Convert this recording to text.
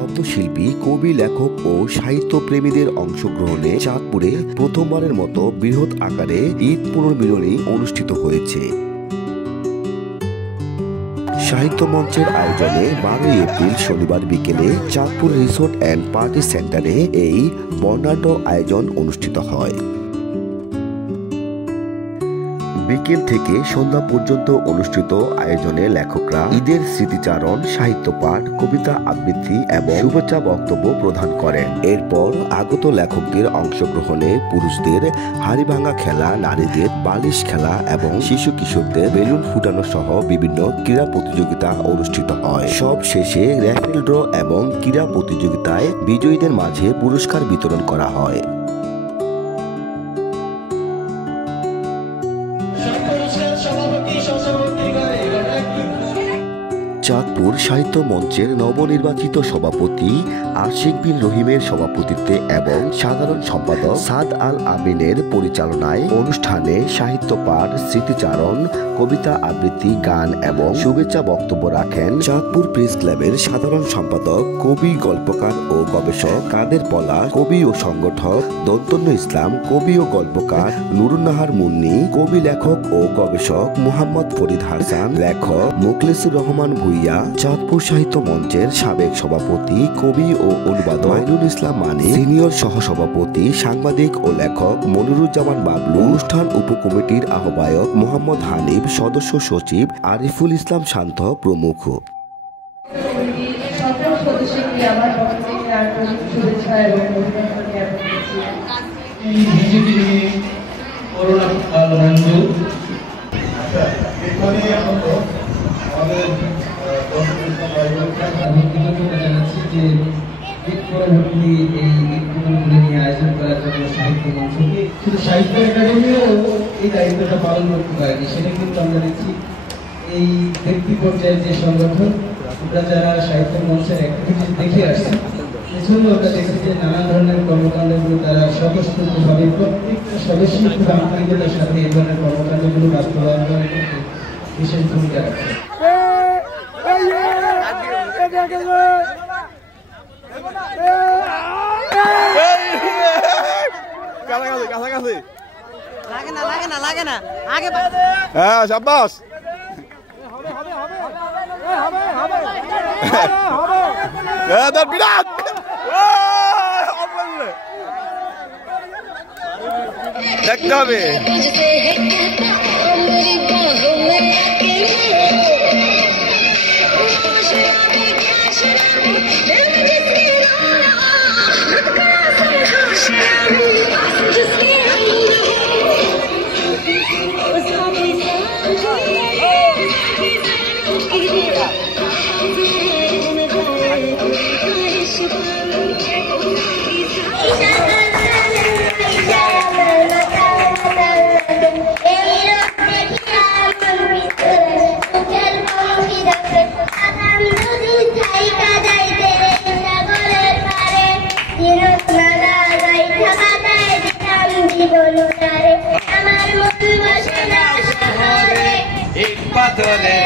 শব্দশিল্পী, কবি, লেখক ও সাহিত্যপ্রেমীদের অংশগ্রহণে চাঁদপুরে প্রথমবারের মতো বৃহৎ আকারে ঈদ পুনর্মিলনী অনুষ্ঠিত হয়েছে। সাহিত্য মঞ্চের আয়োজনে 12 এপ্রিল শনিবার বিকেলে চাঁদপুর রিসোর্ট অ্যান্ড পার্টি সেন্টারে এই বর্ণাঢ্য আয়োজন অনুষ্ঠিত হয়। বিকেল থেকে সন্ধ্যা পর্যন্ত অনুষ্ঠিত আয়োজনে লেখকরা ঈদের স্মৃতিচারণ, সাহিত্য পাঠ, কবিতা আবৃত্তি এবং শুভেচ্ছা বক্তব্য প্রদান করেন। এরপর আগত লেখকদের অংশগ্রহণে পুরুষদের হাড়িভাঙা খেলা, নারীদের বালিশ খেলা এবং শিশু কিশোরদের বেলুন ফুটানো সহ বিভিন্ন ক্রীড়া প্রতিযোগিতা অনুষ্ঠিত হয়। সব শেষে র্যাফেল ড্র এবং ক্রীড়া প্রতিযোগিতায় বিজয়ীদের মাঝে পুরস্কার বিতরণ করা হয়। চাঁদপুর সাহিত্য মঞ্চের নবনির্বাচিত সভাপতি আশিক বিন রহিমের সভাপতিত্বে এবং সাধারণ সম্পাদক সাদ আল আমিনের পরিচালনায় অনুষ্ঠানে সাহিত্য পাঠ, স্মৃতিচারণ, কবিতা আবৃত্তি, গান এবং শুভেচ্ছা বক্তব্য রাখেন চাঁদপুর প্রেস ক্লাবের সাধারণ সম্পাদক, কবি, গল্পকার ও গবেষক কাদের পলাশ, কবি ও সংগঠক দন্তন্য ইসলাম, কবি ও গল্পকার নুরুন্নাহার মুন্নি, কবি, লেখক ও গবেষক মুহাম্মদ ফরিদ হাসান, লেখক মুখলেসুর রহমান ভুইয়া, চাঁদপুর সাহিত্য মঞ্চের সাবেক সভাপতি, কবি ও অনুবাদক মাইনুল ইসলাম মানি, সিনিয়র সহসভাপতি, সাংবাদিক ও লেখক মনিরুজ্জামান বাবলু, অনুষ্ঠান উপকমিটির আহ্বায়ক মোহাম্মদ হানিফ, সদস্য সচিব আরিফুল ইসলাম শান্ত প্রমুখ। শুধু সাহিত্য একাডেমিও এই দায়িত্বটা পালন করতে পারেনি, সেটা কিন্তু আমরা দেখছি এই ব্যক্তি পর্যায়ের যে সংগঠন, আমরা যারা সাহিত্য মঞ্চের অ্যাক্টিভিটিস দেখে আসছি, এজন্য আমরা দেখছি যে নানা ধরনের কর্মকাণ্ডগুলো তারা স্বতঃস্ফূর্তভাবে প্রত্যেকটা সদস্য খুব আন্তরিকতার সাথে এই ধরনের কর্মকাণ্ডগুলো বাস্তবায়ন করার ক্ষেত্রে বিশেষ ভূমিকা রাখে। দেখতে হবে। আমার মন বসে না শহরে, এক পাথরে